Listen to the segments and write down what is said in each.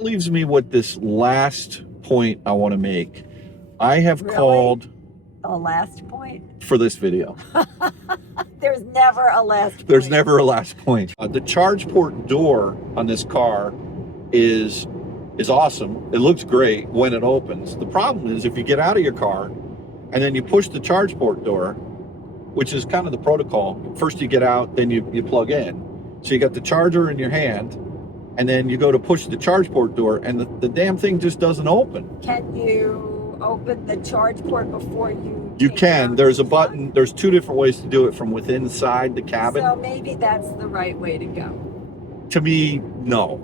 Leaves me with this last point I want to make. I have Really? called The last point? for this video. There's never a last point. There's never a last point. The charge port door on this car is awesome. It looks great when it opens. The problem is if you get out of your car and then you push the charge port door, which is kind of the protocol. First you get out, then you plug in. So you got the charger in your hand, and then you go to push the charge port door, and the damn thing just doesn't open. Can you open the charge port before you... You can. There's a button. There's two different ways to do it from within inside the cabin. So maybe that's the right way to go. To me, no.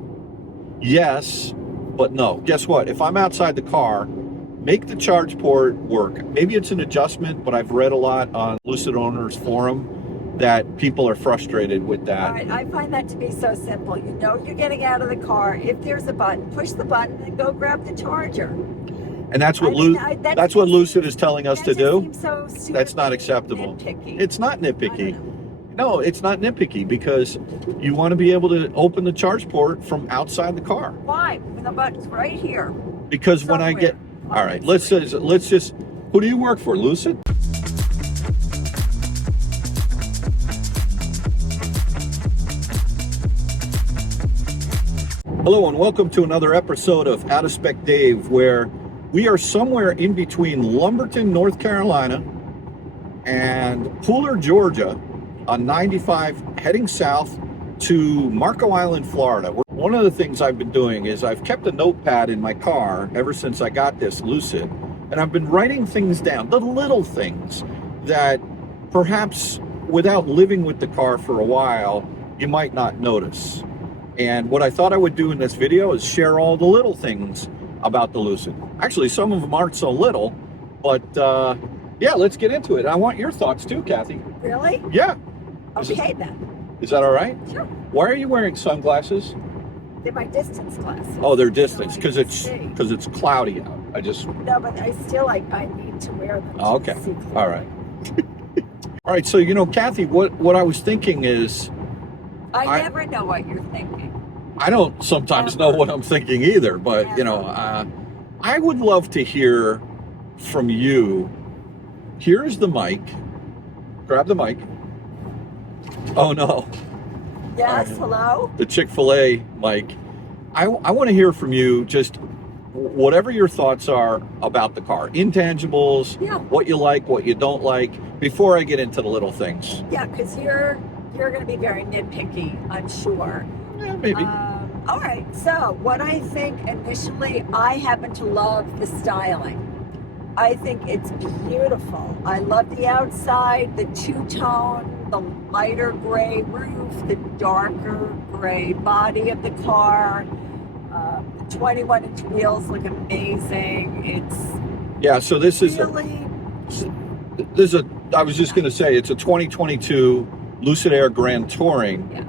Yes, but no. Guess what? If I'm outside the car, make the charge port work. Maybe it's an adjustment, but I've read a lot on Lucid Owners Forum that people are frustrated with that. All right, I find that to be so simple. You know you're getting out of the car. If there's a button, push the button and go grab the charger. And that's what that's what Lucid is telling us to do. So that's not acceptable. Nitpicky. It's not nitpicky. No, it's not nitpicky because you want to be able to open the charge port from outside the car. Why? When the button's right here. Because somewhere. When I get... All right, let's just... Who do you work for, Lucid? Hello and welcome to another episode of Out of Spec Dave, where we are somewhere in between Lumberton, North Carolina and Pooler, Georgia on 95 heading south to Marco Island, Florida. One of the things I've been doing is I've kept a notepad in my car ever since I got this Lucid, and I've been writing things down, the little things that perhaps without living with the car for a while, you might not notice. And what I thought I would do in this video is share all the little things about the Lucid. Actually, some of them aren't so little, but yeah, let's get into it. I want your thoughts too, Kathy. Really? Yeah. Okay, then. Is that all right? Sure. Why are you wearing sunglasses? They're my distance glasses. Oh, they're distance So because it's cloudy out. I just... No, but I still I need to wear them. Oh, okay. To see clearly. All right. All right. So, you know, Kathy, what I was thinking is... I never know what you're thinking. I don't sometimes know what I'm thinking either, but, you know, I would love to hear from you. Here's the mic. Grab the mic. Oh, no. Yes, hello? The Chick-fil-A mic. I want to hear from you just whatever your thoughts are about the car. Intangibles, Yeah. What you like, what you don't like, before I get into the little things. Yeah, because you're going to be very nitpicky, I'm sure. Yeah, maybe. All right, so what I think initially, I happen to love the styling. I think it's beautiful. I love the outside, the two-tone, the lighter gray roof, the darker gray body of the car. The 21-inch wheels look amazing. Yeah, so this is really... I was just going to say, it's a 2022 Lucid Air Grand Touring, Yeah.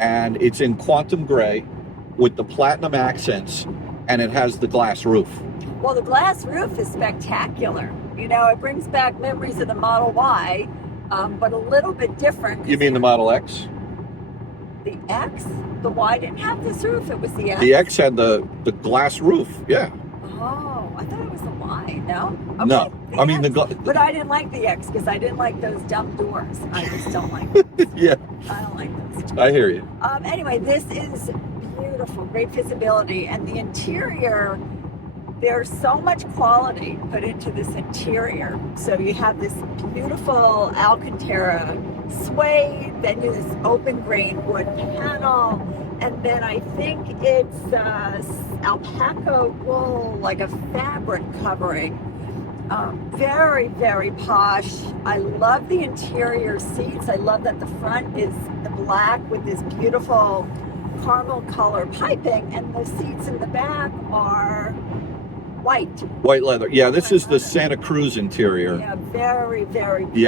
and it's in quantum gray with the platinum accents, and it has the glass roof. Well, the glass roof is spectacular. You know, it brings back memories of the Model Y, but a little bit different. You mean the Model X? The X? The Y didn't have this roof, it was the X? The X had the glass roof, yeah. Oh, I thought it was the Y, no? Okay, No, I mean X. But I didn't like the X because I didn't like those dumb doors. I just don't like those. Yeah. I don't like those. I hear you. Anyway, this is beautiful, great visibility, and the interior, there's so much quality put into this interior. So you have this beautiful Alcantara suede, then you have this open grain wood panel, and then I think it's alpaca wool, like a fabric covering. Very, very posh. I love the interior seats. I love that the front is the black with this beautiful caramel color piping, and the seats in the back are white. White leather. Yeah, this is the Santa Cruz interior. Yeah, very, very beautiful.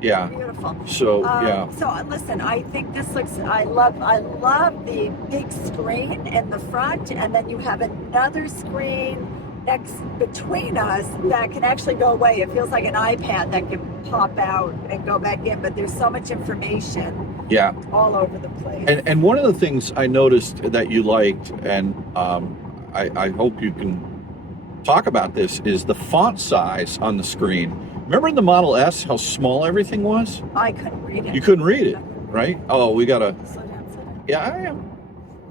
Yeah. Beautiful. So, yeah. So listen, I think this looks, I love the big screen in the front, and then you have another screen next between us that can actually go away. It feels like an iPad that can pop out and go back in, but there's so much information. Yeah. All over the place. And one of the things I noticed that you liked, and I hope you can talk about this, is the font size on the screen. Remember in the Model S how small everything was? I couldn't read it. You couldn't read it, right? Oh, we gotta. Slow down, slow down. Yeah, I am.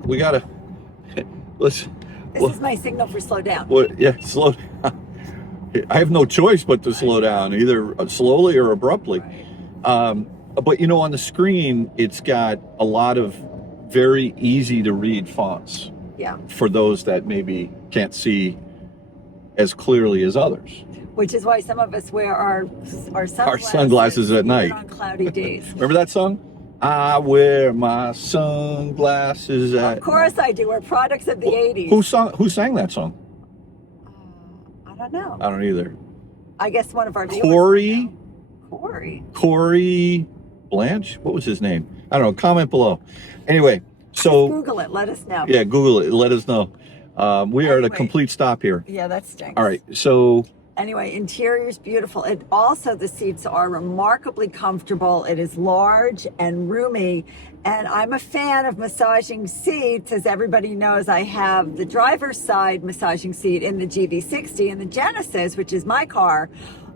We gotta. Let's. This is my signal for slow down. What? Yeah, slow down. I have no choice but to slow down, either slowly or abruptly. But you know, on the screen, it's got a lot of very easy to read fonts. Yeah. For those that maybe can't see as clearly as others. Which is why some of us wear our sunglasses at night on cloudy days. Remember that song? I wear my sunglasses at. Of course I do. We're products of the 80s. Who sang that song? I don't know. I don't either. I guess one of our viewers. Corey Blanche? What was his name? I don't know. Comment below. Anyway, so Google it. Let us know. Yeah, Google it. Let us know. We are at a complete stop here. Yeah, that stinks. All right. So anyway, interior's beautiful. It also, the seats are remarkably comfortable. It is large and roomy. And I'm a fan of massaging seats. As everybody knows, I have the driver's side massaging seat in the GV60 and the Genesis, which is my car.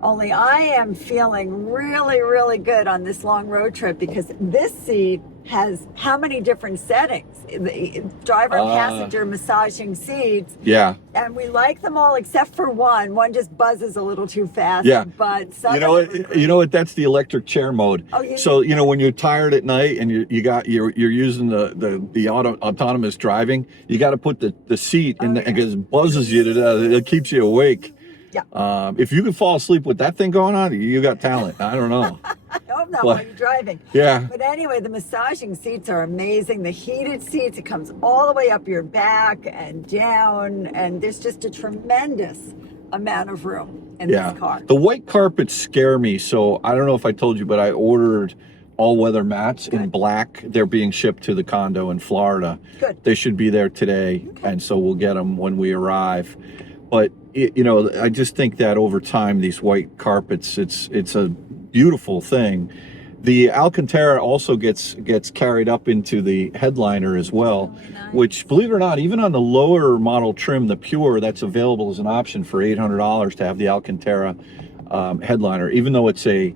Only I am feeling really, really good on this long road trip because this seat has how many different settings? The driver and passenger massaging seats. Yeah. And we like them all except for one. One just buzzes a little too fast. Yeah. But some you know what? That's the electric chair mode. Oh, so you know when you're tired at night and you're using the autonomous driving, you got to put the seat in because it buzzes you to death. It keeps you awake. Yeah. If you can fall asleep with that thing going on, you got talent. I don't know. I hope not while you're driving. Yeah. But anyway, the massaging seats are amazing. The heated seats, it comes all the way up your back and down. And there's just a tremendous amount of room in this car. The white carpets scare me. So I don't know if I told you, but I ordered all-weather mats in black. They're being shipped to the condo in Florida. Good. They should be there today. And so we'll get them when we arrive. But you know, I just think that over time, these white carpets, it's a beautiful thing. The Alcantara also gets carried up into the headliner as well, which, believe it or not, even on the lower model trim, the Pure, that's available as an option for $800 to have the Alcantara headliner. Even though it's you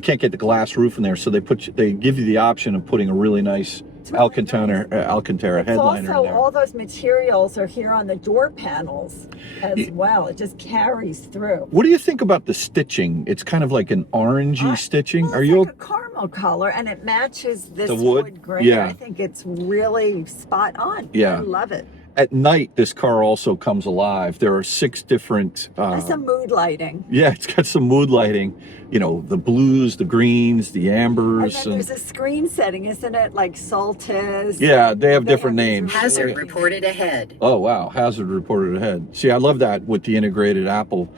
can't get the glass roof in there, so they give you the option of putting a really nice Alcantara headliner in there. Also, all those materials are here on the door panels as well. It just carries through. What do you think about the stitching? It's kind of like an orangey stitching. Well, Are it's you like a caramel color, and it matches this the wood grain. Yeah. I think it's really spot on. Yeah. I love it. At night, this car also comes alive. There are 6 different... There's some mood lighting. Yeah, it's got some mood lighting. You know, the blues, the greens, the ambers. And then there's a screen setting, isn't it? Like Soltis. Yeah, they have different names. Hazard reported ahead. Oh, wow. Hazard reported ahead. See, I love that with the integrated Apple.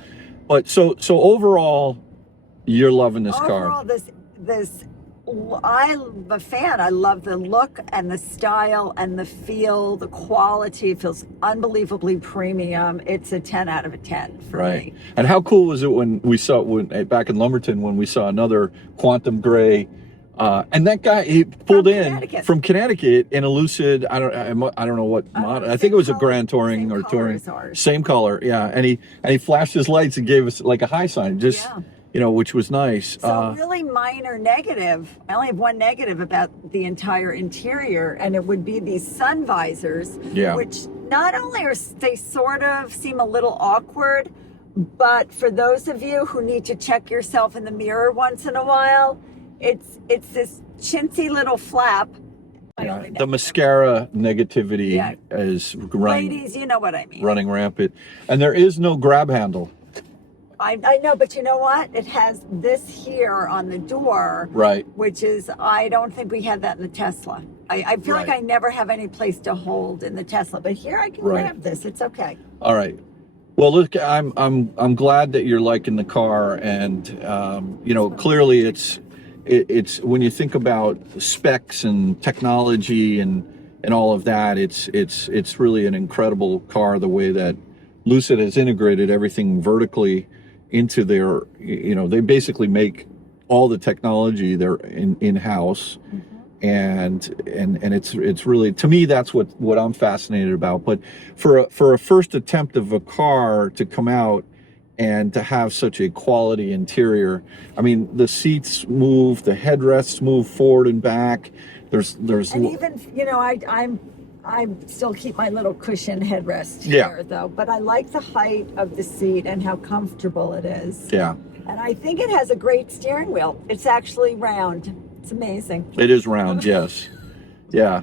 But so overall, you're loving this car. Overall, I'm a fan. I love the look and the style and the feel, the quality. It feels unbelievably premium. It's a 10 out of a 10 for me. And how cool was it when we saw back in Lumberton when we saw another Quantum Gray, and that guy he pulled in from Connecticut in a Lucid. I don't know what model. I think it was a Grand Touring or Touring. Same color, yeah. And he flashed his lights and gave us like a high sign. Just. Yeah. You know, which was nice. So really minor negative. I only have one negative about the entire interior, and it would be these sun visors, which not only they sort of seem a little awkward, but for those of you who need to check yourself in the mirror once in a while, it's this chintzy little flap. The mascara negativity is running. Ladies, you know what I mean. Running rampant, and there is no grab handle. I know, but you know what? It has this here on the door, right? Which is, I don't think we had that in the Tesla. I feel like I never have any place to hold in the Tesla, but here I can grab this. It's okay. All right. Well, look, I'm glad that you're liking the car, and you know, clearly it's when you think about specs and technology and all of that, it's really an incredible car. The way that Lucid has integrated everything vertically into they basically make all the technology there in-house. and it's really, to me, that's what I'm fascinated about. But for a first attempt of a car to come out and to have such a quality interior, I mean, the seats move, the headrests move forward and back. There's and even, you know, I still keep my little cushion headrest Yeah. here though, but I like the height of the seat and how comfortable it is. yeah, And I think it has a great steering wheel. It's actually round. It's amazing. it is round. Yes, yeah.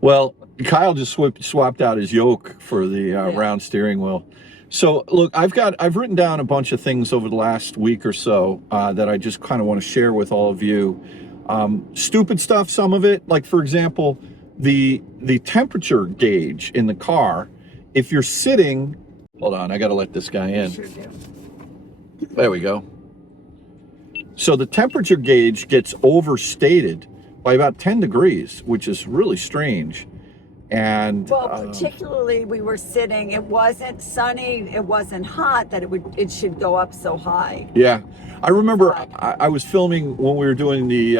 Well, Kyle just swapped out his yoke for the round steering wheel. So look, I've written down a bunch of things over the last week or so that I just kind of want to share with all of you. Stupid stuff, some of it, like for example, the temperature gauge in the car. If you're sitting, hold on, I got to let this guy in. Sure do. There we go. So the temperature gauge gets overstated by about 10 degrees, which is really strange. And well, particularly we were sitting, it wasn't sunny, it wasn't hot that it should go up so high. yeah, I remember I was filming when we were doing the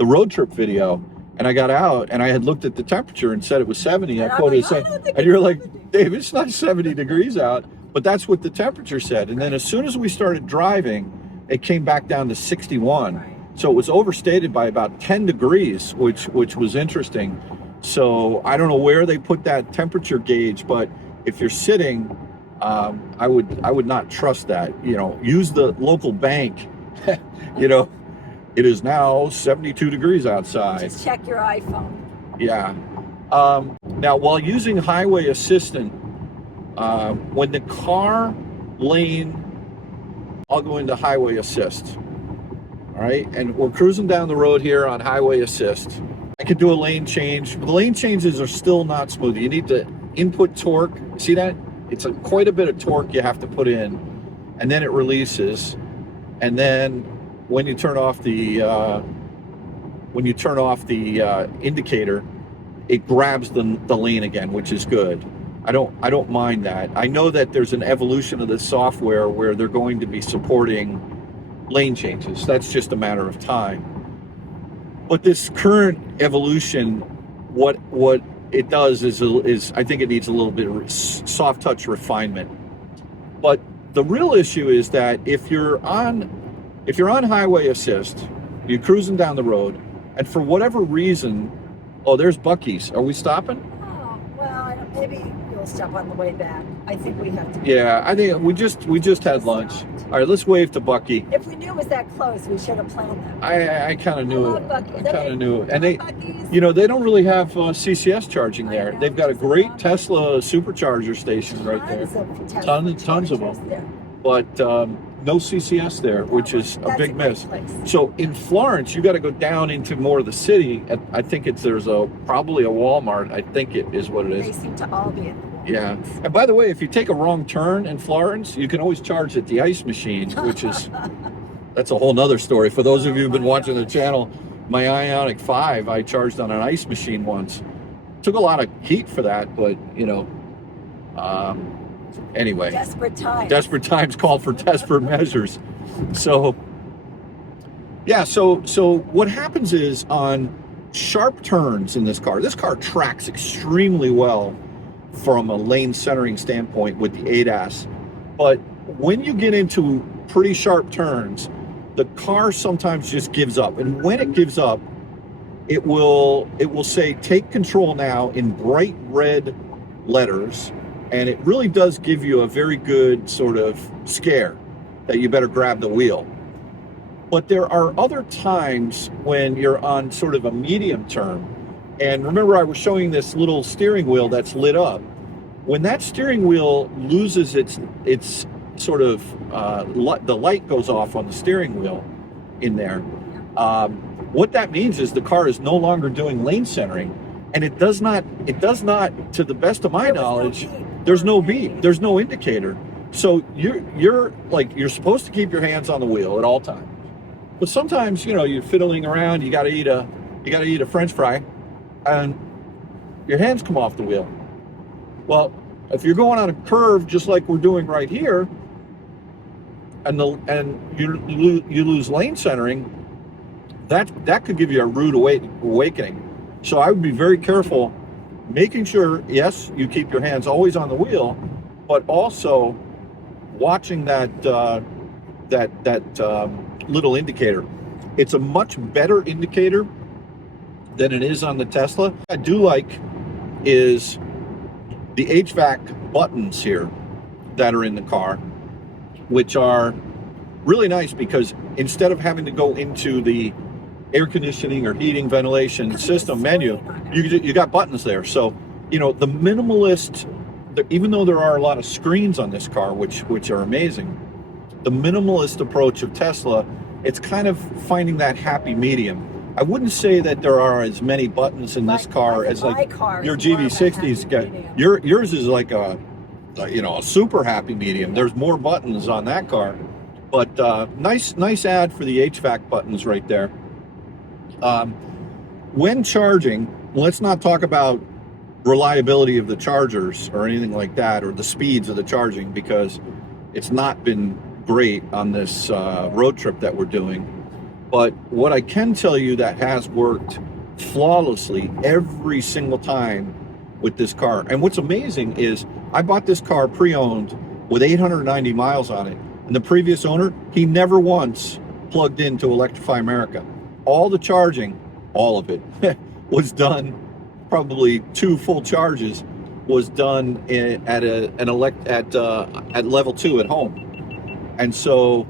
road trip video, and I got out and I had looked at the temperature and said it was 70. And I I'm quoted like, saying, and you're like, Dave, it's not 70 degrees out, but that's what the temperature said. And then as soon as we started driving, it came back down to 61. Right. So it was overstated by about 10 degrees, which was interesting. So I don't know where they put that temperature gauge, but if you're sitting, I would not trust that. You know, use the local bank. You know, it is now 72 degrees outside. Just check your iPhone. Yeah. Now, while using highway assistant, when the car lane, I'll go into highway assist. All right, and we're cruising down the road here on highway assist. I could do a lane change. The lane changes are still not smooth. You need to input torque. See that? It's quite a bit of torque you have to put in, and then it releases. And then when you turn off the indicator, it grabs the lane again, which is good. I don't mind that. I know that there's an evolution of the software where they're going to be supporting lane changes. That's just a matter of time. But this current evolution, what it does is I think it needs a little bit of soft touch refinement. But the real issue is that if you're on highway assist, you're cruising down the road, and for whatever reason, oh, there's Buc-ee's. Are we stopping? Oh, well, maybe we'll stop on the way back. I think we have to. Yeah, I think we just had lunch. All right, let's wave to Buc-ee. If we knew it was that close, we should have planned that. I kind of knew it. I kind of knew it. And they, Buc-ee's. you know, they don't really have CCS charging there. They've got a great Tesla supercharger station right there. Tons of them. There. But no CCS there, which is a That's big great miss. place. So in Florence, you got to go down into more of the city. I think there's probably a Walmart. I think it is what it They is. seem to all be in the Yeah. And by the way, if you take a wrong turn in Florence, you can always charge at the ice machine, which is, that's a whole nother story. For those of you who've been watching the channel, my Ioniq 5, I charged on an ice machine once. Took a lot of heat for that, but you know, anyway. desperate times. Desperate times call for desperate measures. So, yeah, so what happens is on sharp turns in this car tracks extremely well from a lane centering standpoint with the ADAS. But when you get into pretty sharp turns, the car sometimes just gives up. And when it gives up, it will say, take control now in bright red letters. And it really does give you a very good sort of scare that you better grab the wheel. But there are other times when you're on sort of a medium turn. And remember, I was showing this little steering wheel that's lit up. When that steering wheel loses its sort of, the light goes off on the steering wheel in there. What that means is the car is no longer doing lane centering. And it does not, to the best of my knowledge, there's no beep, there's no indicator. So you're supposed to keep your hands on the wheel at all times. But sometimes, you know, you're fiddling around, you gotta eat a French fry, and your hands come off the wheel. Well, if you're going on a curve just like we're doing right here, and you lose lane centering, that could give you a rude awakening. So I would be very careful, making sure, yes, you keep your hands always on the wheel, but also watching that little indicator. It's a much better indicator than it is on the Tesla. What I do like is the HVAC buttons here that are in the car, which are really nice because instead of having to go into the air conditioning or heating ventilation system menu, you got buttons there. So, you know, the minimalist, even though there are a lot of screens on this car, which are amazing, the minimalist approach of Tesla, it's kind of finding that happy medium. I wouldn't say that there are as many buttons in this car as like your GV60s get. Yours is like a super happy medium. There's more buttons on that car, but nice ad for the HVAC buttons right there. When charging, let's not talk about reliability of the chargers or anything like that, or the speeds of the charging, because it's not been great on this road trip that we're doing. But what I can tell you that has worked flawlessly every single time with this car. And what's amazing is I bought this car pre-owned with 890 miles on it. And the previous owner, he never once plugged into Electrify America. All the charging, all of it, was done, probably 2 full charges, was done at level 2 at home. And so,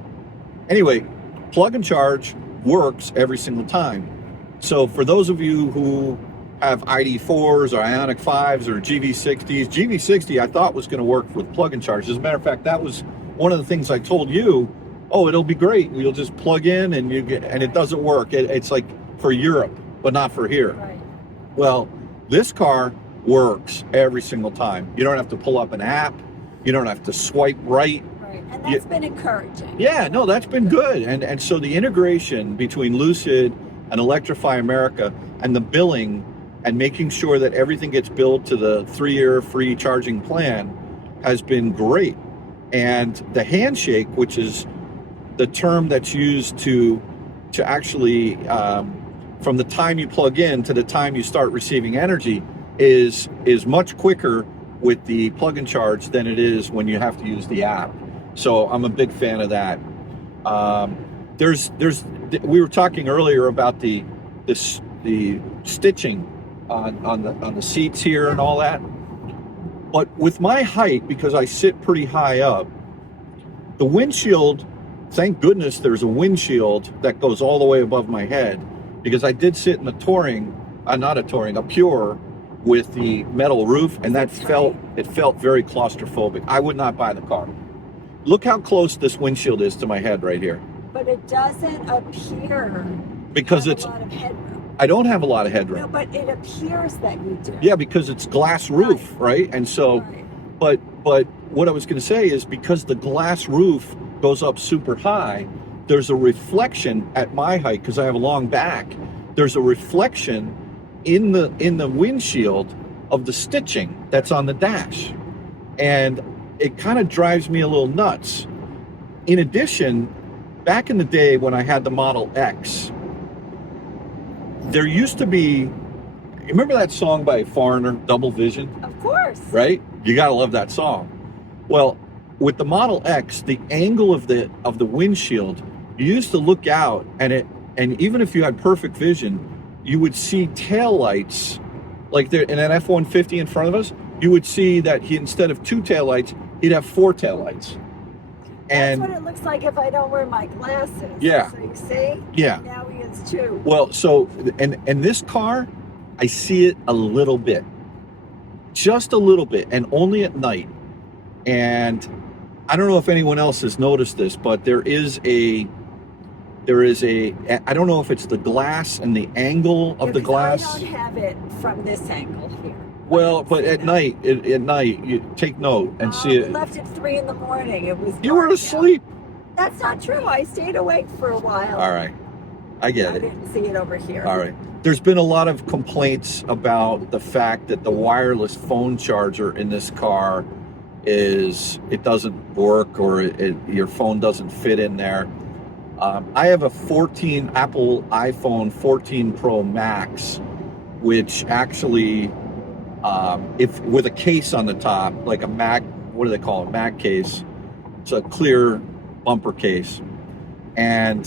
anyway, plug and charge works every single time. So for those of you who have ID4s or Ioniq 5s or GV60s, GV60 I thought was going to work with plug and charge. As a matter of fact, that was one of the things I told you. Oh, it'll be great. You'll just plug in and it doesn't work. It's like for Europe, but not for here. Right. Well, this car works every single time. You don't have to pull up an app. You don't have to swipe right. And that's been encouraging. Yeah, no, that's been good. And so the integration between Lucid and Electrify America and the billing and making sure that everything gets billed to the 3-year free charging plan has been great. And the handshake, which is the term that's used to actually, from the time you plug in to the time you start receiving energy, is much quicker with the plug and charge than it is when you have to use the app. So I'm a big fan of that. We were talking earlier about the stitching on the seats here and all that. But with my height, because I sit pretty high up, the windshield, thank goodness there's a windshield that goes all the way above my head, because I did sit in a Pure with the metal roof, and it felt very claustrophobic. I would not buy the car. Look how close this windshield is to my head right here. But it doesn't appear because it's a lot of headroom. I don't have a lot of headroom. No, but it appears that you do. Yeah, because it's glass roof, right? And so, right. But what I was going to say is, because the glass roof goes up super high, there's a reflection at my height, because I have a long back. There's a reflection in the windshield of the stitching that's on the dash, and it kind of drives me a little nuts. In addition, back in the day when I had the Model X, there used to be, remember that song by Foreigner, Double Vision? Of course. Right? You gotta love that song. Well, with the Model X, the angle of the windshield, you used to look out, and even if you had perfect vision, you would see taillights, like there in an F-150 in front of us. You would see that instead of 2 taillights, he'd have 4 taillights. That's what it looks like if I don't wear my glasses. Yeah. So you see? Yeah. Now he is 2. Well, so, and this car, I see it a little bit. Just a little bit, and only at night. And I don't know if anyone else has noticed this, but there is a, I don't know if it's the glass and the angle of the glass. I don't have it from this angle here. Well, but at night, you take note and see it. We left at 3 in the morning. It was. You were asleep. That's not true. I stayed awake for a while. All right, I get it. I didn't see it over here. All right. There's been a lot of complaints about the fact that the wireless phone charger in this car it doesn't work, or your phone doesn't fit in there. I have a Apple iPhone 14 Pro Max, which actually, if with a case on the top, like a mag, what do they call it? Mag case. It's a clear bumper case. And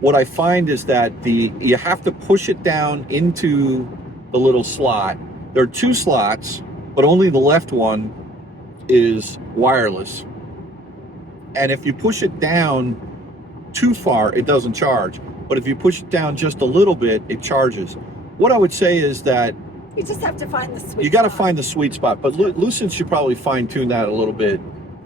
what I find is that you have to push it down into the little slot. There are two slots, but only the left one is wireless. And if you push it down too far, it doesn't charge. But if you push it down just a little bit, it charges. What I would say is that you just have to find the sweet spot. You got to find the sweet spot. But Lucid should probably fine tune that a little bit.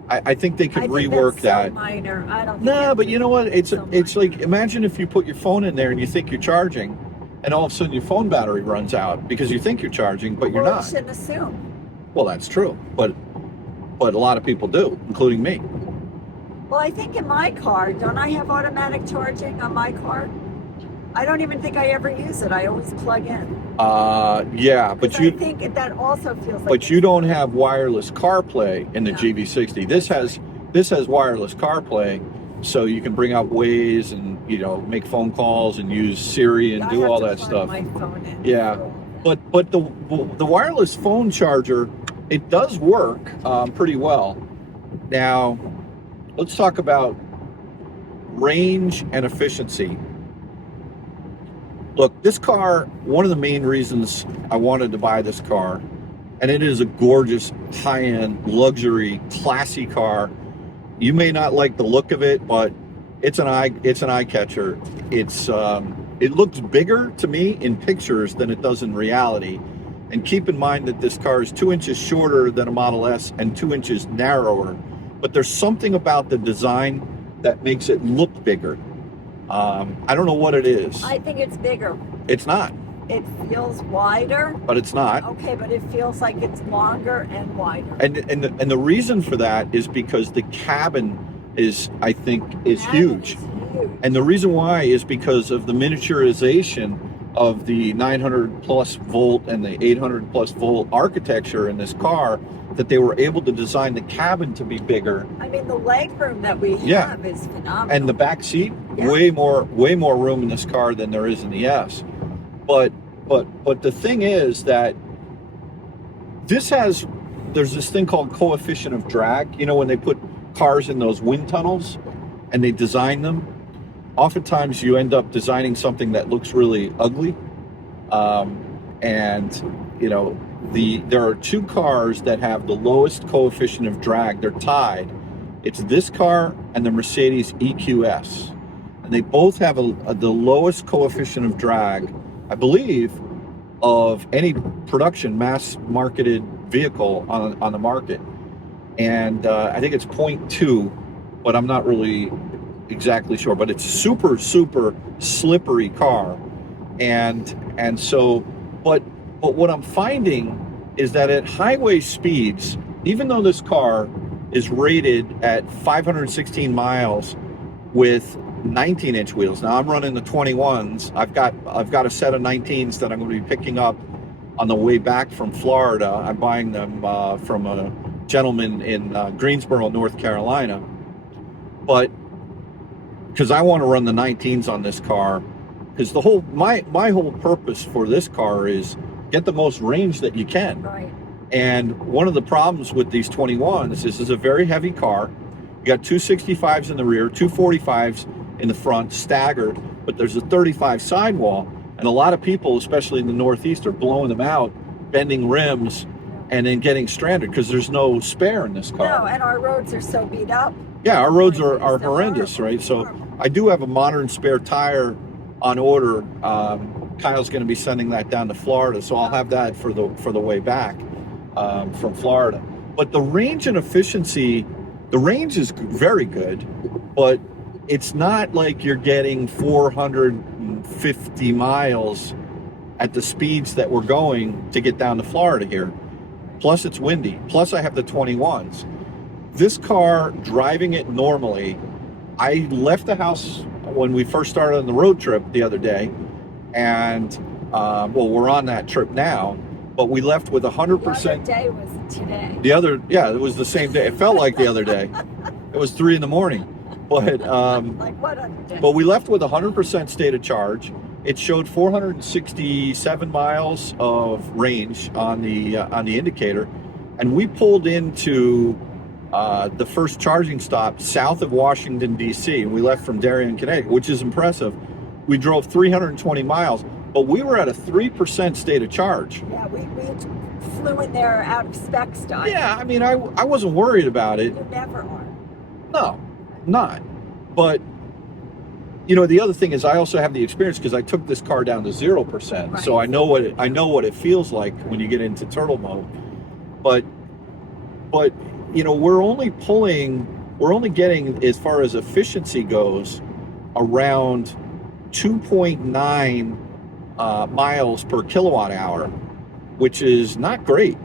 I think they could rework that. So minor. I don't think No, but you know what? It's so like, imagine if you put your phone in there and you think you're charging, and all of a sudden your phone battery runs out because you think you're charging, but you're not. You shouldn't assume. Well, that's true, but a lot of people do, including me. Well, I think in my car, don't I have automatic charging on my car? I don't even think I ever use it. I always plug in. Yeah, but I think that also feels like. But you don't have wireless CarPlay in the GV60. This has wireless CarPlay, so you can bring up Waze and make phone calls and use Siri and do all that stuff. My phone in. Yeah, but the wireless phone charger, it does work pretty well. Now, let's talk about range and efficiency. Look, this car, one of the main reasons I wanted to buy this car, and it is a gorgeous, high-end, luxury, classy car. You may not like the look of it, but it's an eye catcher. It looks bigger to me in pictures than it does in reality. And keep in mind that this car is 2 inches shorter than a Model S and 2 inches narrower. But there's something about the design that makes it look bigger. I don't know what it is. I think it's bigger. It's not. It feels wider. But it's not. Okay, but it feels like it's longer and wider. And the reason for that is because the cabin is huge. And the reason why is because of the miniaturization of the 900 plus volt and the 800 plus volt architecture in this car, that they were able to design the cabin to be bigger. I mean, the leg room that we have is phenomenal. And the back seat, way more room in this car than there is in the S. But the thing is that there's this thing called coefficient of drag. When they put cars in those wind tunnels and they design them, oftentimes you end up designing something that looks really ugly. There are two cars that have the lowest coefficient of drag. They're tied. It's this car and the Mercedes EQS. And they both have the lowest coefficient of drag, I believe, of any production mass marketed vehicle on the market. And I think it's 0.2, but I'm not really exactly sure. But it's super, super slippery car. And so, but what I'm finding is that at highway speeds, even though this car is rated at 516 miles with 19-inch wheels. Now I'm running the 21s. I've got a set of 19s that I'm going to be picking up on the way back from Florida. I'm buying them from a gentleman in Greensboro, North Carolina. But because I want to run the 19s on this car, because my whole purpose for this car is get the most range that you can. Right. And one of the problems with these 21s is this is a very heavy car. You got two 65s in the rear, two 45s in the front, staggered, but there's a 35 sidewall, and a lot of people, especially in the Northeast, are blowing them out, bending rims, and then getting stranded because there's no spare in this car. No, and our roads are so beat up. Yeah, our roads are horrendous, right? So I do have a modern spare tire on order. Kyle's going to be sending that down to Florida, so I'll have that for the way back from Florida. But the range and efficiency, the range is very good, but it's not like you're getting 450 miles at the speeds that we're going to get down to Florida here. Plus it's windy. Plus I have the 21s. This car, driving it normally, I left the house when we first started on the road trip the other day, and we're on that trip now, but we left with 100%. The other day was today. It was the same day. It felt like the other day. It was 3 a.m. But Like what other day? but we left with 100% state of charge. It showed 467 miles of range on the indicator, and we pulled into the first charging stop south of Washington D.C. and we left from Darien, Connecticut, which is impressive. We drove 320 miles, but we were at a 3% state of charge. Yeah, we flew in there out of spec style. Yeah, I mean, I wasn't worried about it. You never are. No, not. But you know, the other thing is I also have the experience because I took this car down to 0%. Right. So I know what it feels like when you get into turtle mode. But you know, we're only getting, as far as efficiency goes, around 2.9 miles per kilowatt hour, which is not great.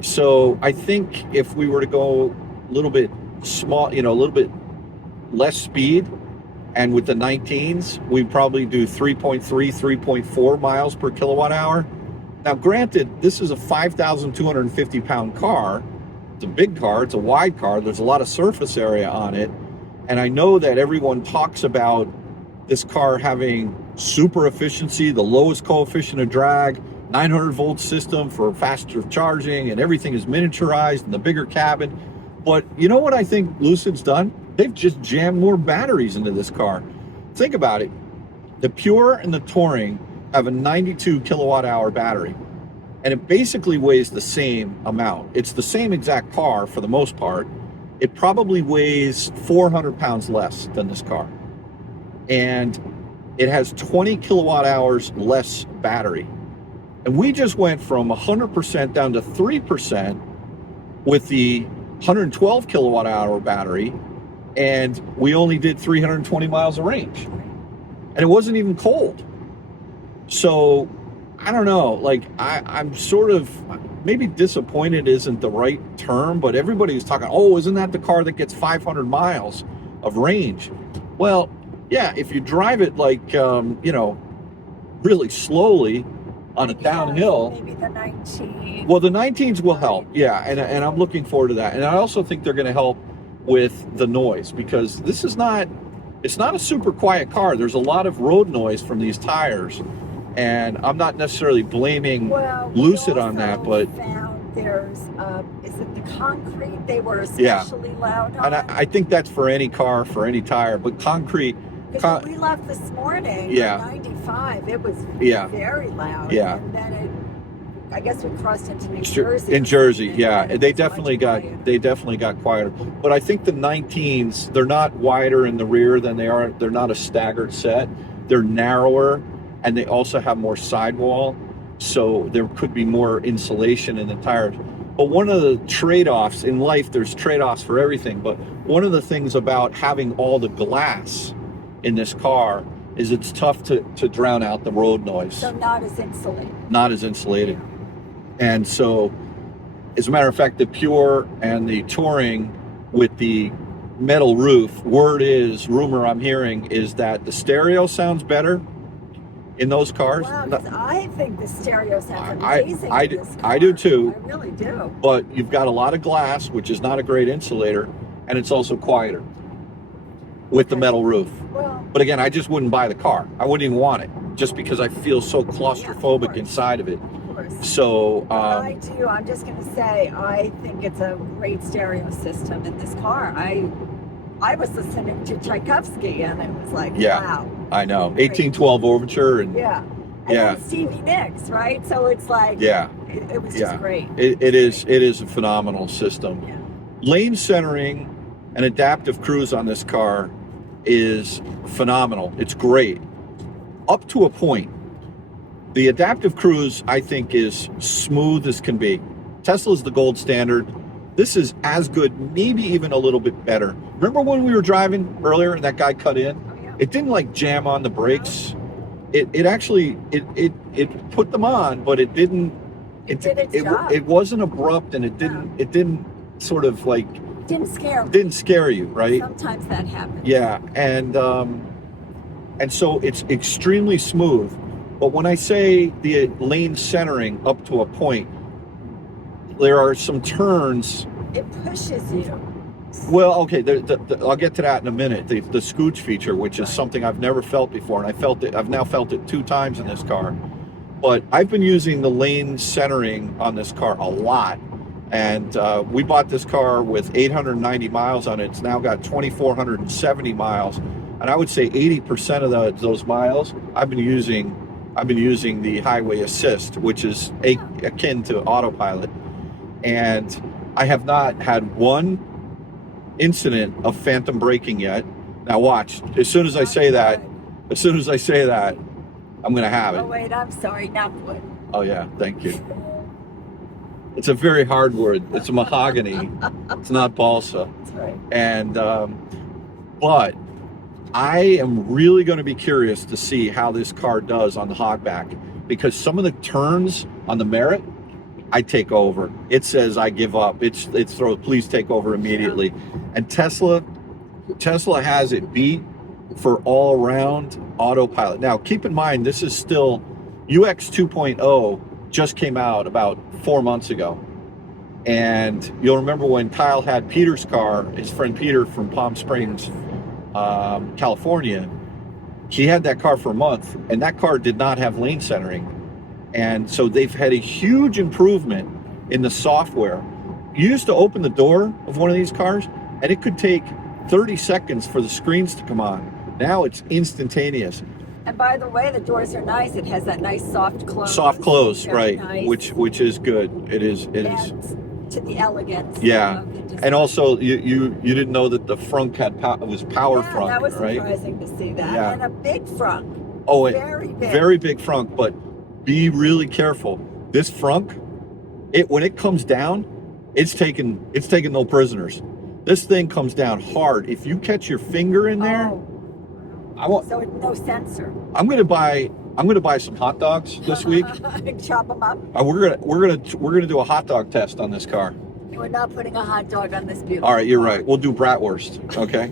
So I think if we were to go a little bit small, you know, a little bit less speed, and with the 19s, we'd probably do 3.3, 3.4 miles per kilowatt hour. Now, granted, this is a 5,250 pound car. It's a big car, it's a wide car, there's a lot of surface area on it. And I know that everyone talks about this car having super efficiency, the lowest coefficient of drag, 900 volt system for faster charging, and everything is miniaturized in the bigger cabin. But you know what I think Lucid's done? They've just jammed more batteries into this car. Think about it. The Pure and the Touring have a 92 kilowatt hour battery, and it basically weighs the same amount. It's the same exact car for the most part. It probably weighs 400 pounds less than this car. And it has 20 kilowatt hours less battery. And we just went from 100% down to 3% with the 112 kilowatt hour battery, and we only did 320 miles of range. And it wasn't even cold. So I don't know, like I'm sort of, maybe disappointed isn't the right term, but everybody's talking, oh, isn't that the car that gets 500 miles of range? Well, yeah, if you drive it like, you know, really slowly on a downhill. Maybe the 19. Well, the 19s will help, yeah, and I'm looking forward to that. And I also think they're going to help with the noise, because this is not, it's not a super quiet car. There's a lot of road noise from these tires, and I'm not necessarily blaming Lucid on that, but found there's is it the concrete they were especially loud on? And I think that's for any car, for any tire, but concrete. Because we left this morning, yeah, 95, it was very loud. Yeah. And then I guess we crossed into New Jersey. In Jersey, yeah. They definitely got quieter. But I think the 19s, they're not wider in the rear than they are. They're not a staggered set. They're narrower, and they also have more sidewall. So there could be more insulation in the tires. But one of the trade-offs in life, there's trade-offs for everything. But one of the things about having all the glass in this car is it's tough to drown out the road noise. So not as insulated. Not as insulated. And so, as a matter of fact, the Pure and the Touring with the metal roof, rumor I'm hearing is that the stereo sounds better in those cars. Wow, 'cause I think the stereo sounds amazing in this car. I do too. I really do. But you've got a lot of glass, which is not a great insulator, and it's also quieter with the metal roof. Well, but again, I just wouldn't buy the car. I wouldn't even want it, just because I feel so claustrophobic inside of it. Of course. So I do. I'm just going to say, I think it's a great stereo system in this car. I was listening to Tchaikovsky, and it was like, wow. I know. 1812 Overture, and then Stevie Nicks, right? So it's like, it was just great. It is a phenomenal system. Yeah. Lane centering and adaptive cruise on this car is phenomenal. It's great up to a point. The adaptive cruise, I think, is smooth as can be. Tesla's the gold standard. This is as good, maybe even a little bit better. Remember when we were driving earlier and that guy cut in? Oh, yeah. It didn't like jam on the brakes. It actually put them on, but it didn't. It did its job. It wasn't abrupt, and it didn't sort of like. Didn't scare you, right? Sometimes that happens. Yeah, and so it's extremely smooth. But when I say the lane centering up to a point, there are some turns. It pushes you. Well, okay, I'll get to that in a minute. The scooch feature, which is something I've never felt before, and I've now felt it 2 times in this car. But I've been using the lane centering on this car a lot. And we bought this car with 890 miles on it. It's now got 2,470 miles. And I would say 80% of those miles, I've been using the highway assist, which is akin to Autopilot. And I have not had one incident of phantom braking yet. Now watch, as soon as I say that, I'm going to have it. Oh, wait, I'm sorry, not wood. Oh, yeah, thank you. It's a very hard wood. It's a mahogany. It's not balsa. That's right. And, but I am really going to be curious to see how this car does on the hogback, because some of the turns on the Merit, I take over. It says I give up. It throws, please take over immediately. Yeah. And Tesla has it beat for all around Autopilot. Now, keep in mind, this is still UX 2.0 just came out about 4 months ago. And you'll remember when Kyle had Peter's car, his friend Peter from Palm Springs, California, he had that car for a month, and that car did not have lane centering. And so they've had a huge improvement in the software. You used to open the door of one of these cars, and it could take 30 seconds for the screens to come on. Now it's instantaneous. And by the way, the doors are nice. It has that nice soft close. Soft close, very right? Nice. Which is good. It is. To the elegance. Yeah, and also you didn't know that the frunk was power frunk, that was right? surprising to see that. Yeah. And a big frunk. Oh, very big frunk. But be really careful. This frunk, when it comes down, it's taking no prisoners. This thing comes down hard. If you catch your finger in there, so no sensor. I'm gonna buy some hot dogs this week. Chop them up. We're gonna do a hot dog test on this car. We're not putting a hot dog on this beautiful. All right, you're right. We'll do bratwurst. Okay,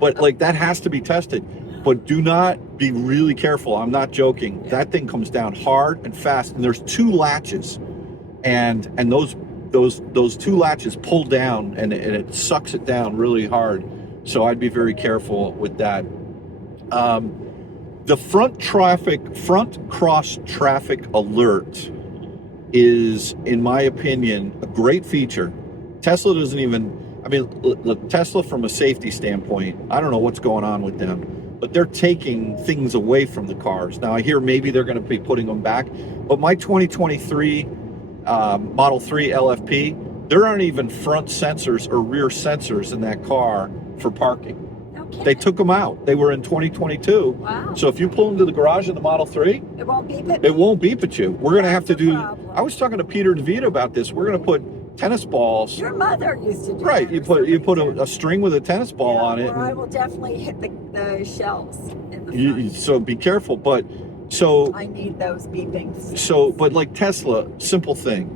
but like that has to be tested. But do not be really careful. I'm not joking. Yeah. That thing comes down hard and fast, and there's 2 latches, and those 2 latches pull down, and it sucks it down really hard. So I'd be very careful with that. The front cross traffic alert is, in my opinion, a great feature. Tesla doesn't even, I mean, look, Tesla from a safety standpoint, I don't know what's going on with them, but they're taking things away from the cars. Now I hear maybe they're going to be putting them back, but my 2023 Model 3 LFP, there aren't even front sensors or rear sensors in that car for parking. Okay. They took them out. They were in 2022. Wow. So if you pull into the garage in the Model 3, it won't beep at it won't beep at you. We're going to have to do, problem. I was talking to Peter DeVito about this. We're going to put tennis balls. Your mother used to do right. that. You put a string with a tennis ball on it. Or I will definitely hit the shells in the front. So be careful. But so I need those beepings. So, but like Tesla, simple thing.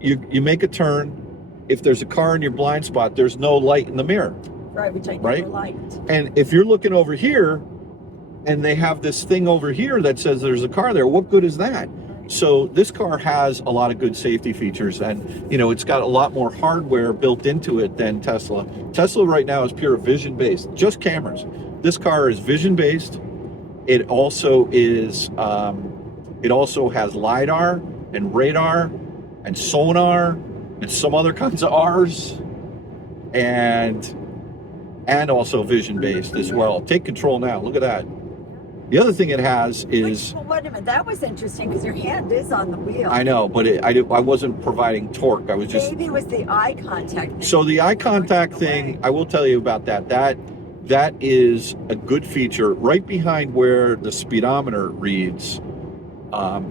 You make a turn. If there's a car in your blind spot, there's no light in the mirror. Right, which I never liked. And if you're looking over here and they have this thing over here that says there's a car there, what good is that? So this car has a lot of good safety features, and you know, it's got a lot more hardware built into it than Tesla. Tesla right now is pure vision based, just cameras. This car is vision based. It also is it also has LiDAR and radar and sonar and some other kinds of R's, and also vision based as well. Take control now. Look at that. The other thing it has is... Well, wait a minute. That was interesting because your hand is on the wheel. I know, but I wasn't providing torque. I was just... Maybe it was the eye contact thing. So the eye contact thing, I will tell you about that. That is a good feature. Right behind where the speedometer reads,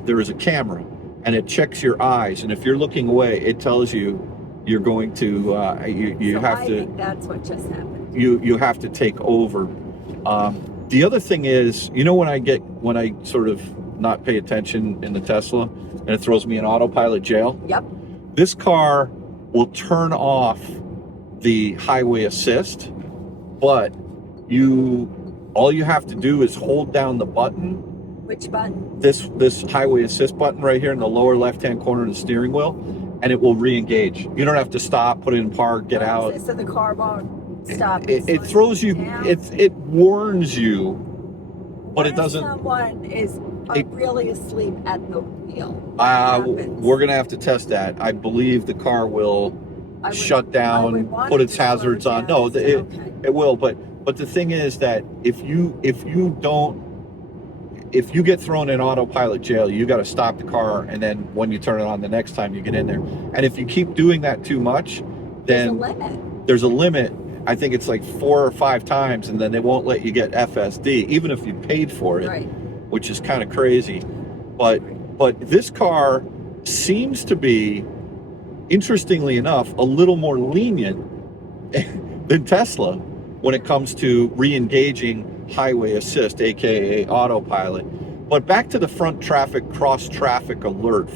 there is a camera, and it checks your eyes. And if you're looking away, it tells you you're going to... I think that's what just happened. You have to take over. The other thing is, you know, when I sort of not pay attention in the Tesla and it throws me in autopilot jail? Yep. This car will turn off the highway assist, but all you have to do is hold down the button. Which button? This highway assist button right here in the lower left-hand corner of the steering wheel, and it will re-engage. You don't have to stop, put it in park, get out. So the car won't stop. It throws you, it warns you, but it doesn't. Someone is really asleep at the wheel. We're gonna have to test that. I believe the car will shut down, put its hazards on. No, it will. But the thing is that if you get thrown in autopilot jail, you got to stop the car, and then when you turn it on the next time you get in there. And if you keep doing that too much, then there's a limit. I think it's like 4 or 5 times, and then they won't let you get FSD, even if you paid for it, right, which is kind of crazy. But this car seems to be, interestingly enough, a little more lenient than Tesla when it comes to re-engaging highway assist, aka autopilot. But back to the front cross traffic alert.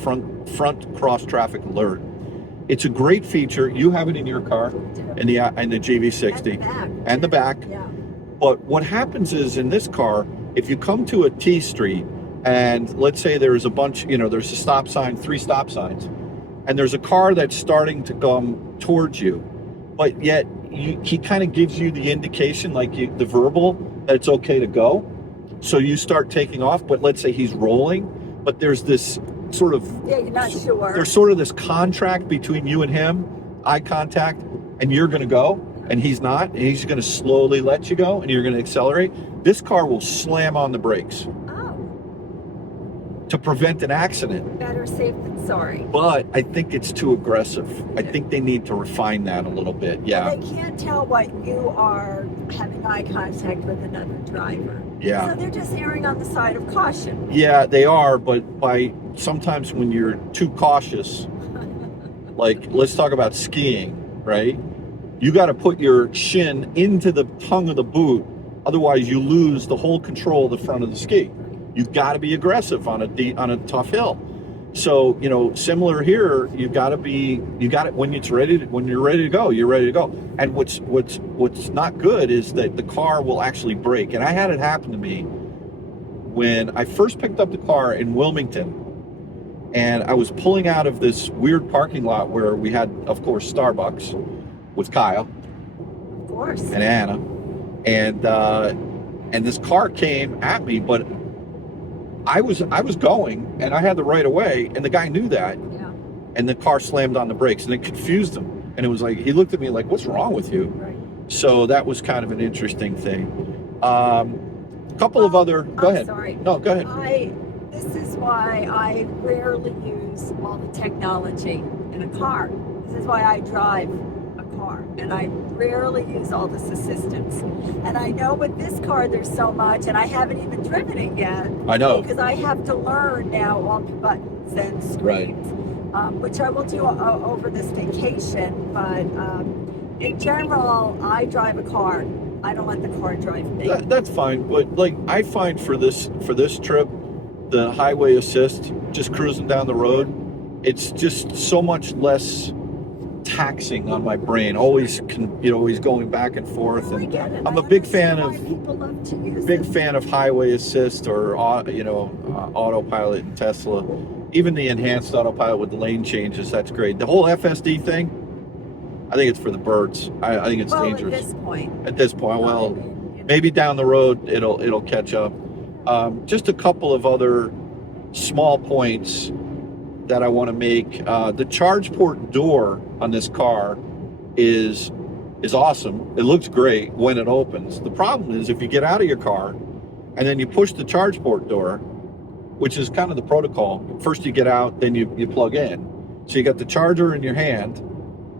It's a great feature. You have it in your car, in the GV60, and the back. Yeah. But what happens is, in this car, if you come to a T street, and let's say there's a bunch, there's a stop sign, 3 stop signs, and there's a car that's starting to come towards you, but yet he kind of gives you the indication, like the verbal, that it's okay to go. So you start taking off, but let's say he's rolling, but there's this sort of, you're not sure. There's sort of this contract between you and him, eye contact, and you're going to go, and he's not, and he's going to slowly let you go, and you're going to accelerate. This car will slam on the brakes to prevent an accident. Better safe than sorry. But I think it's too aggressive. I think they need to refine that a little bit. Yeah. They can't tell what you are having eye contact with another driver. Yeah. So they're just erring on the side of caution. Yeah, they are, but sometimes when you're too cautious, like let's talk about skiing, right? You got to put your shin into the tongue of the boot, otherwise you lose the whole control of the front of the ski. You've got to be aggressive on a tough hill. So, similar here, when you're ready to go, you're ready to go. And what's not good is that the car will actually brake. And I had it happen to me when I first picked up the car in Wilmington, and I was pulling out of this weird parking lot where we had, of course, Starbucks with Kyle, of course, and Anna, and this car came at me, but I was going, and I had the right of way, and the guy knew that, yeah, and the car slammed on the brakes, and it confused him, and it was like, he looked at me like, what's wrong with you? Right. So that was kind of an interesting thing. Go ahead. Sorry. No, go ahead. This is why I rarely use all the technology in a car. This is why I drive a car, and I rarely use all this assistance. And I know with this car there's so much, and I haven't even driven it yet. I know. Because I have to learn now all the buttons and screens, right, which I will do over this vacation. But in general, I drive a car. I don't let the car drive me. That's fine, but like I find for this trip, the highway assist, just cruising down the road, it's just so much less taxing on my brain. Always going back and forth. And I'm a big fan of highway assist or autopilot in Tesla. Even the enhanced autopilot with the lane changes, that's great. The whole FSD thing, I think it's for the birds. I think it's dangerous. At this point, well, maybe down the road it'll catch up. Just a couple of other small points that I want to make. The charge port door on this car is awesome. It looks great when it opens. The problem is if you get out of your car and then you push the charge port door, which is kind of the protocol. First you get out, then you plug in. So you got the charger in your hand,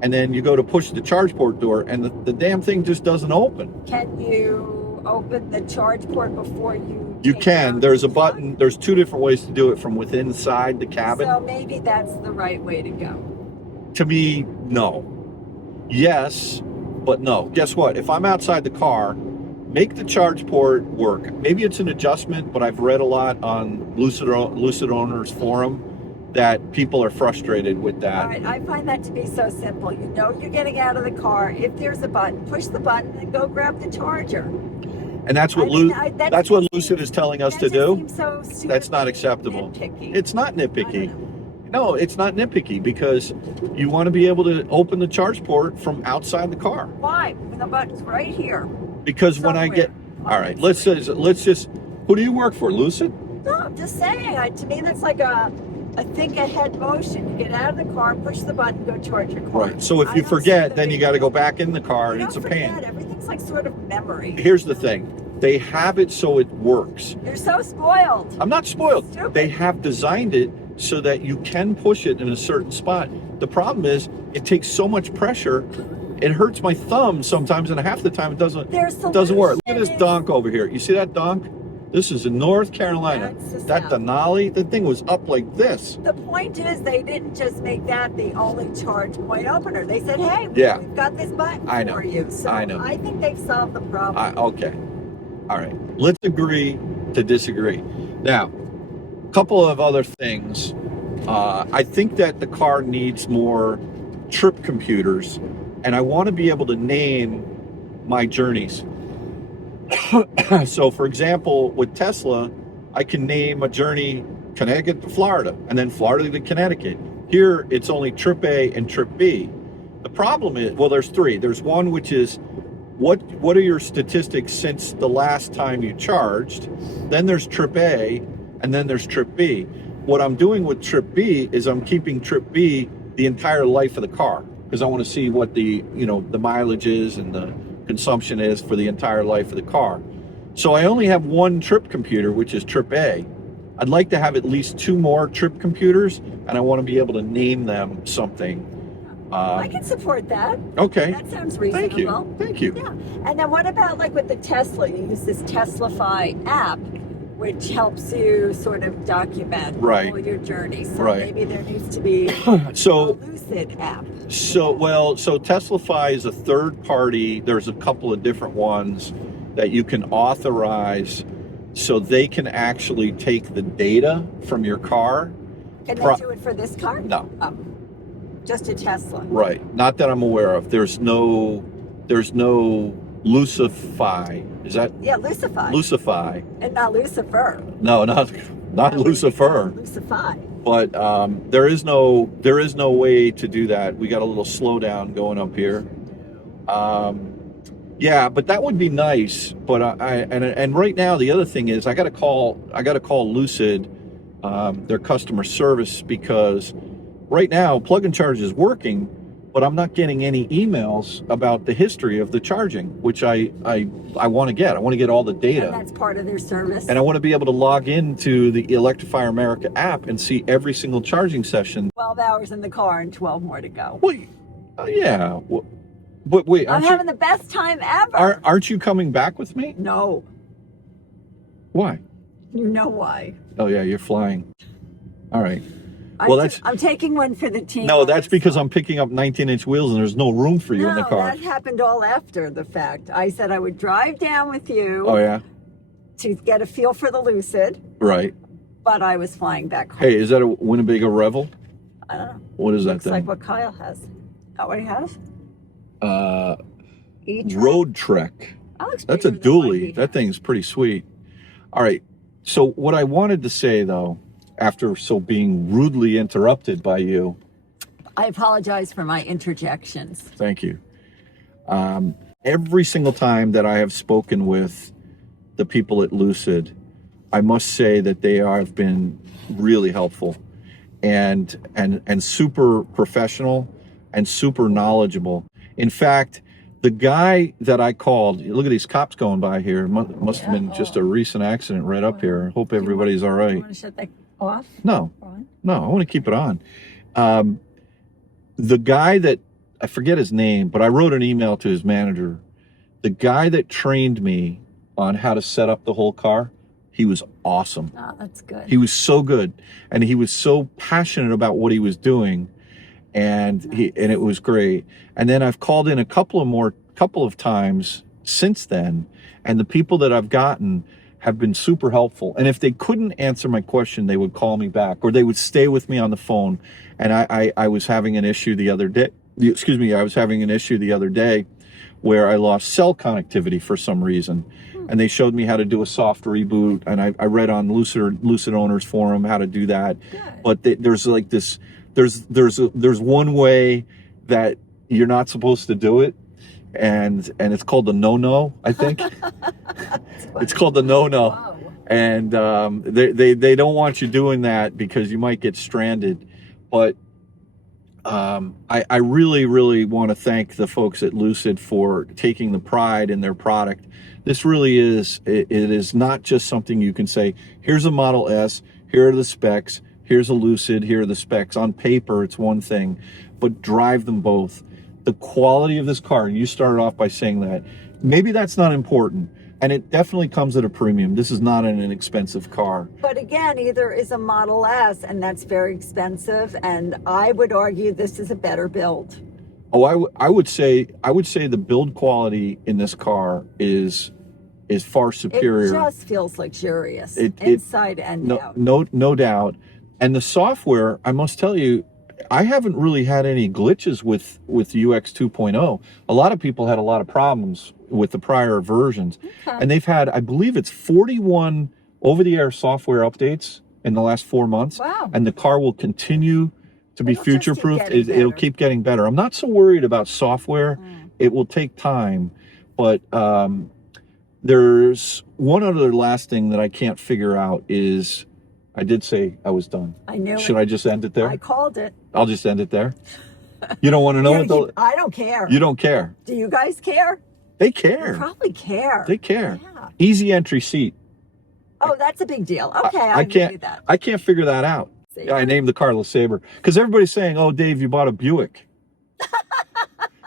and then you go to push the charge port door, and the damn thing just doesn't open. Can you open the charge port before you? You can. There's a button. There's 2 different ways to do it from within inside the cabin. So maybe that's the right way to go. To me, no. Yes, but no. Guess what? If I'm outside the car, make the charge port work. Maybe it's an adjustment, but I've read a lot on Lucid Owners Forum that people are frustrated with that. All right, I find that to be so simple. You're getting out of the car. If there's a button, push the button and go grab the charger. And that's what Lucid is telling us to do. So that's not acceptable. Nitpicky. It's not nitpicky. No, it's not nitpicky because you want to be able to open the charge port from outside the car. Why? When the button's right here. Because when I get, all right, let's just, who do you work for, Lucid? No, I'm just saying. To me, that's like a think ahead motion. You get out of the car, push the button, go charge your car. Right. So if you forget, then you got to go back in the car, and it's a pain. Everything's like sort of memory. Here's the thing. They have it so it works. You're so spoiled. I'm not spoiled. Stupid. They have designed it so that you can push it in a certain spot. The problem is it takes so much pressure. It hurts my thumb sometimes, and half the time it doesn't work. Look at this donk over here. You see that donk? This is in North Carolina. That Denali, the thing was up like this. The point is, they didn't just make that the only charge point opener. They said, hey, we've got this button for you. So I think they've solved the problem. Okay. All right. Let's agree to disagree. Now, a couple of other things. I think that the car needs more trip computers, and I want to be able to name my journeys. So, for example, with Tesla, I can name a journey Connecticut to Florida, and then Florida to Connecticut. Here, it's only trip A and trip B. The problem is, well, there's three. There's one which is, what are your statistics since the last time you charged? Then there's trip A, and then there's trip B. What I'm doing with trip B is I'm keeping trip B the entire life of the car, because I want to see what the mileage is and the consumption is for the entire life of the car. So I only have one trip computer, which is trip A. I'd like to have at least two more trip computers, and I want to be able to name them something. I can support that. Okay. That sounds reasonable. Thank you. Yeah. And then what about like with the Tesla? You use this Teslafy app, which helps you sort of document all your journeys. So maybe there needs to be a Lucid app. So Teslafy is a third party. There's a couple of different ones that you can authorize so they can actually take the data from your car. Can they do it for this car? No. Just a Tesla. Right. Not that I'm aware of. There's no Lucify. Is that? Yeah, Lucify. Lucify. And not Lucifer. No, not Lucifer. Lucify. But there is no way to do that. We got a little slowdown going up here. Yeah, but that would be nice. But and right now the other thing is I got to call Lucid, their customer service, because right now plug and charge is working, but I'm not getting any emails about the history of the charging, which I want to get. I want to get all the data. And that's part of their service. And I want to be able to log into the Electrify America app and see every single charging session. 12 hours in the car and 12 more to go. Well, yeah. But wait, I'm having the best time ever. Aren't you coming back with me? No. Why? You know why. Oh, yeah, you're flying. All right. I'm taking one for the team. No, that's because I'm picking up 19-inch wheels and there's no room for you in the car. No, that happened all after the fact. I said I would drive down with you. Oh, yeah? To get a feel for the Lucid. Right. But I was flying back home. Hey, is that a Winnebago Revel? I don't know. What is that Looks thing? like what Kyle has. Is that what he has? Road Trek. That's a dually. That thing's pretty sweet. All right. So what I wanted to say, though, after being rudely interrupted by you. I apologize for my interjections. Thank you. Every single time that I have spoken with the people at Lucid, I must say that they have been really helpful and super professional and super knowledgeable. In fact, the guy that I called, look at these cops going by here. Must have been just a recent accident right up here. Hope everybody's all right. You want to shut that off? No, I want to keep it on. The guy that, I forget his name, but I wrote an email to his manager. The guy that trained me on how to set up the whole car, he was awesome. Oh, that's good. He was so good, and he was so passionate about what he was doing, and it was great. And then I've called in a couple of times since then, and the people that I've gotten have been super helpful. And if they couldn't answer my question, they would call me back, or they would stay with me on the phone. And I was having an issue the other day. I was having an issue the other day where I lost cell connectivity for some reason. and they showed me how to do a soft reboot, and I read on Lucid Owners Forum how to do that. Good. But there's like this, there's one way that you're not supposed to do it, and it's called the no-no, I think. It's called the no-no. Wow. And they don't want you doing that because you might get stranded. But I really want to thank the folks at Lucid for taking the pride in their product. This really is, it is not just something you can say, here's a Model S, here are the specs, here's a Lucid, here are the specs. On paper, it's one thing, but drive them both. The quality of this car, you started off by saying that, maybe that's not important. And it definitely comes at a premium. This is not an inexpensive car. But again, either is a Model S, and that's very expensive. And I would argue this is a better build. Oh, I would say the build quality in this car is far superior. It just feels luxurious, inside and out. No doubt. And the software, I must tell you, I haven't really had any glitches with UX 2.0. A lot of people had a lot of problems with the prior versions. Okay. And they've had, I believe it's 41 over-the-air software updates in the last 4 months. Wow. And the car will continue to be It'll just keep future-proofed. getting It'll better. keep getting better. I'm not so worried about software. It will take time. But there's one other last thing that I can't figure out is, I did say I was done. I knew Should it. I just end it there? I called it. I'll just end it there. You don't want to know what the... I don't care. You don't care. Do you guys care? They You care. probably care. They care. Yeah. Easy entry seat. Oh, that's a big deal. Okay, I give you can't. that. I can't figure that out. See? Yeah, I named the car LeSabre because everybody's saying, "Oh, Dave, you bought a Buick."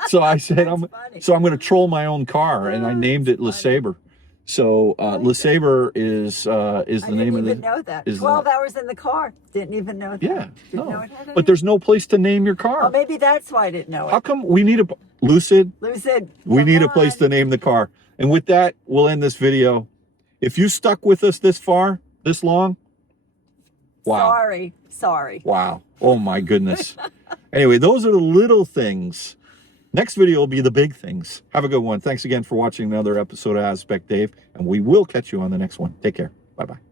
So I said, That's "I'm funny. so I'm going to troll my own car," and I Oh, named it that's funny. LeSabre. So like LeSabre is the I name didn't of even the. know that. is the- 12 hours in the car. Didn't even know that. Yeah, Didn't know no, it had a but name. there's no place to name your car. Oh, maybe that's why I didn't know How it. come we need a Lucid? Lucid. We come need a place on. to name the car. And with that, we'll end this video. If you stuck with us this far, this long, wow. Sorry. Wow. Oh my goodness. Anyway, those are the little things. Next video will be the big things. Have a good one. Thanks again for watching another episode of Aspect Dave, and we will catch you on the next one. Take care. Bye-bye.